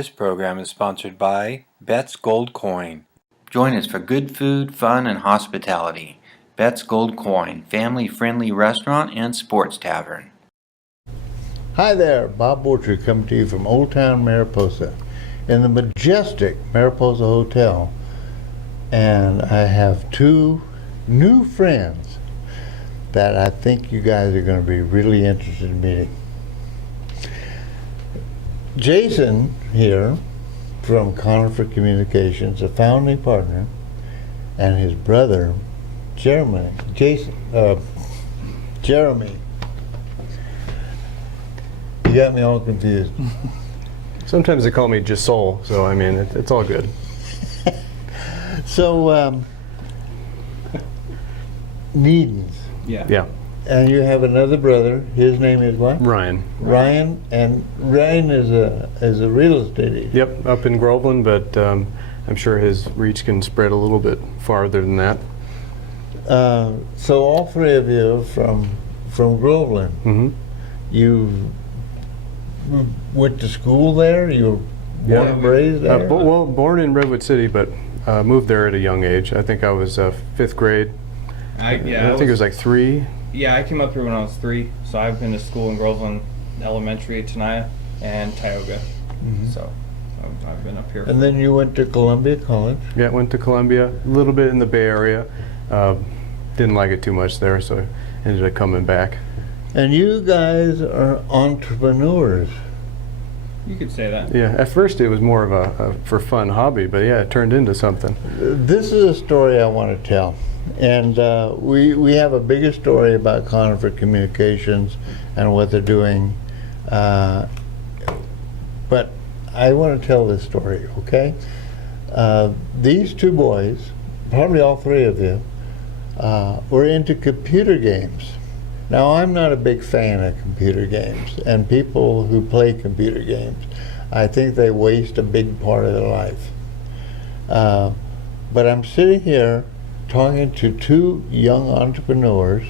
This program is sponsored by Bet's Gold Coin. Join us for good food, fun, and hospitality. Bet's Gold Coin, family-friendly restaurant and sports tavern. Hi there, Bob Borcher coming to you from Old Town Mariposa in the majestic Mariposa Hotel. And I have two new friends that I think you guys are going to be really interested in meeting. Jason here from Conifer Communications, a founding partner, and his brother, Jeromey. You got me all confused. Sometimes they call me Jasol, so I mean, it's all good. So, Niedens. Yeah. And you have another brother. His name is what? Ryan. Ryan, and Ryan is a real estate agent. Yep, up in Groveland, but I'm sure his reach can spread a little bit farther than that. So all three of you from Groveland. Mm-hmm. You went to school there? You were born and raised there? Well, born in Redwood City, but moved there at a young age. I think I was 5th grade. I think it was like 3. Yeah, I came up here when I was 3, so I've been to school in Groveland Elementary, Tenaya, and Tioga. Mm-hmm. So I've been up here. And then you went to Columbia College? Yeah, went to Columbia, a little bit in the Bay Area. Didn't like it too much there, so I ended up coming back. And you guys are entrepreneurs. You could say that. Yeah, at first it was more of a for fun hobby, but yeah, it turned into something. This is a story I want to tell. And we have a bigger story about Conifer Communications and what they're doing. But I want to tell this story, okay? These two boys, probably all three of you, were into computer games. Now, I'm not a big fan of computer games, and people who play computer games, I think they waste a big part of their life. But I'm sitting here talking to two young entrepreneurs,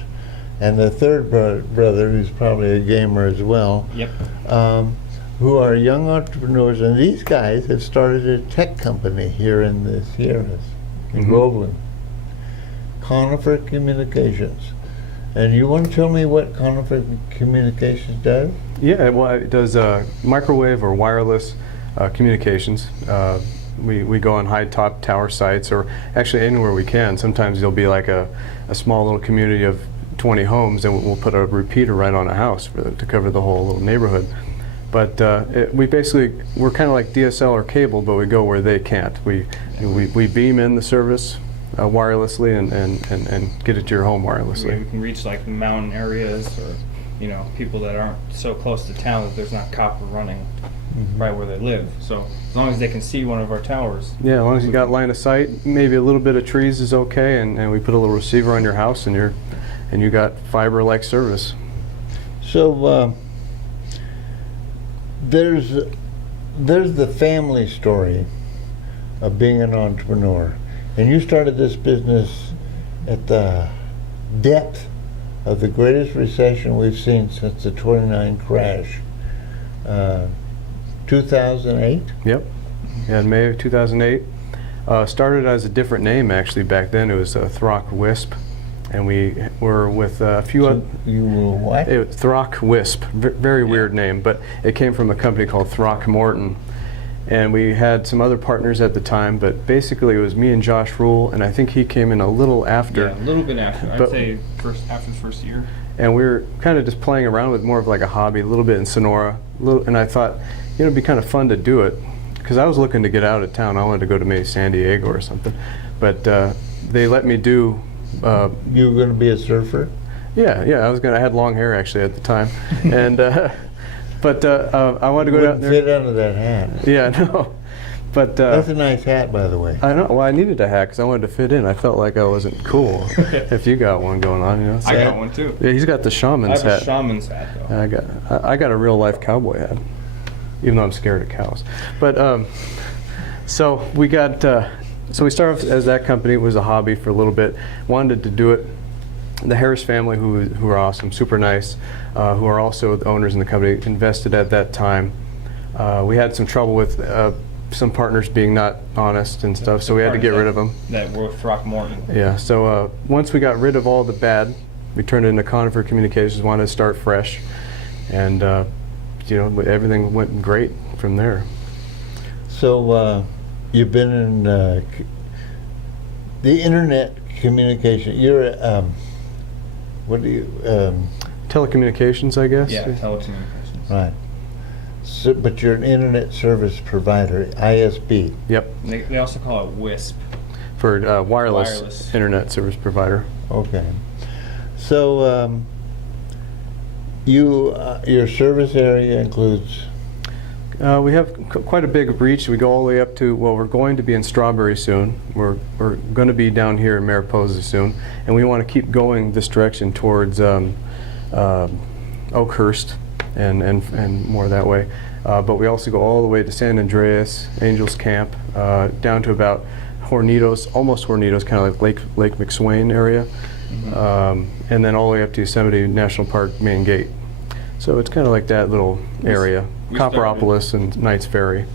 and the third brother, who's probably a gamer as well, yep. Who are young entrepreneurs, and these guys have started a tech company here in the Sierras, in Groveland, Conifer Communications. And you want to tell me what Conifer Communications does? Yeah, well, it does microwave or wireless communications. We go on high top tower sites, or actually anywhere we can. Sometimes there'll be like a small little community of 20 homes, and we'll put a repeater right on a house to cover the whole little neighborhood. But we're kind of like DSL or cable, but we go where they can't. We beam in the service wirelessly and get it to your home wirelessly. We can reach like mountain areas, or people that aren't so close to town that there's not copper running right where they live. So as long as they can see one of our towers. Yeah, as long as you got line of sight, maybe a little bit of trees is okay, and we put a little receiver on your house, and you got fiber-like service. So there's the family story of being an entrepreneur. And you started this business at the depth of the greatest recession we've seen since the '29 crash. 2008? Yep. Yeah, in May of 2008. Started as a different name actually back then. It was Throck Wisp. And we were with a few other... You were what? Throck Wisp. Very weird name, but it came from a company called Throckmorton. And we had some other partners at the time, but basically it was me and Josh Rule, and I think he came in a little after. Yeah, a little bit after. I'd say after the first year. And we were kind of just playing around with more of like a hobby, a little bit in Sonora. And I thought, it'd be kind of fun to do it, because I was looking to get out of town. I wanted to go to maybe San Diego or something. But they let me do... you were going to be a surfer? Yeah, I had long hair actually at the time. And... But I wanted to go down there. Fit under that hat. Yeah, no. But that's a nice hat, by the way. I know. Well, I needed a hat because I wanted to fit in. I felt like I wasn't cool. If you got one going on, So I got one too. Yeah, he's got the shaman's hat. I have a shaman's hat though. I got a real life cowboy hat, even though I'm scared of cows. But so we got. So we started as that company. It was a hobby for a little bit. Wanted to do it. The Harris family, who are awesome, super nice, who are also the owners in the company, invested at that time We had some trouble with some partners being not honest and stuff, so we had to get rid of them. That were Throckmorton. Yeah, so once we got rid of all the bad, we turned it into Conifer Communications, wanted to start fresh, and you know, everything went great from there. So you've been in the internet communication. You're what do you? Telecommunications, I guess. Yeah, telecommunications. Right. So, but you're an internet service provider, ISP. Yep. They also call it WISP. For wireless Wireless. internet service provider. Okay. So your service area includes. We have quite a big reach. We go all the way up to, well, we're going to be in Strawberry soon. We're going to be down here in Mariposa soon. And we want to keep going this direction towards Oakhurst and more that way. But we also go all the way to San Andreas, Angels Camp, down to about Hornitos, almost Hornitos, kind of like Lake McSwain area. Mm-hmm. And then all the way up to Yosemite National Park main gate. So it's kind of like that little area. We Copperopolis and Knights Ferry.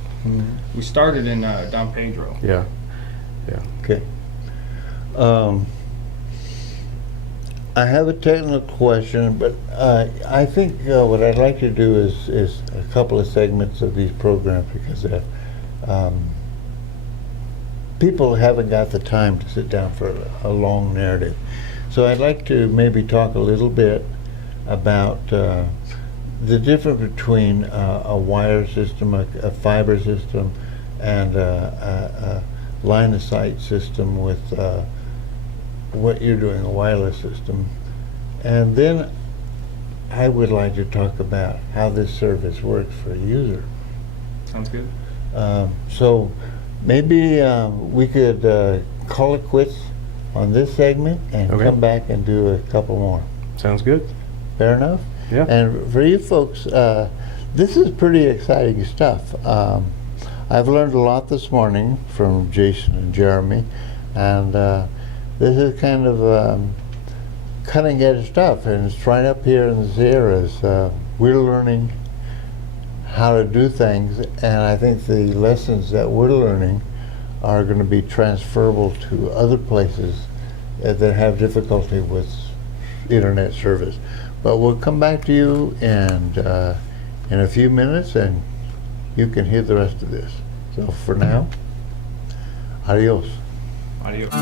We started in Don Pedro. Yeah. Okay. I have a technical question, but I think what I'd like to do is a couple of segments of these programs, because people haven't got the time to sit down for a long narrative. So I'd like to maybe talk a little bit about the difference between a wire system, a fiber system, and a line of sight system with what you're doing, a wireless system. And then I would like to talk about how this service works for a user. Sounds good. So maybe we could call it quits on this segment and Okay. come back and do a couple more. Sounds good. Fair enough? Yeah. And for you folks, this is pretty exciting stuff. I've learned a lot this morning from Jason and Jeremy, and this is kind of cutting edge stuff, and it's right up here in the Sierras. We're learning how to do things, and I think the lessons that we're learning are going to be transferable to other places that have difficulty with internet service. But we'll come back to you and in a few minutes, and you can hear the rest of this. So for now, adios. Adios.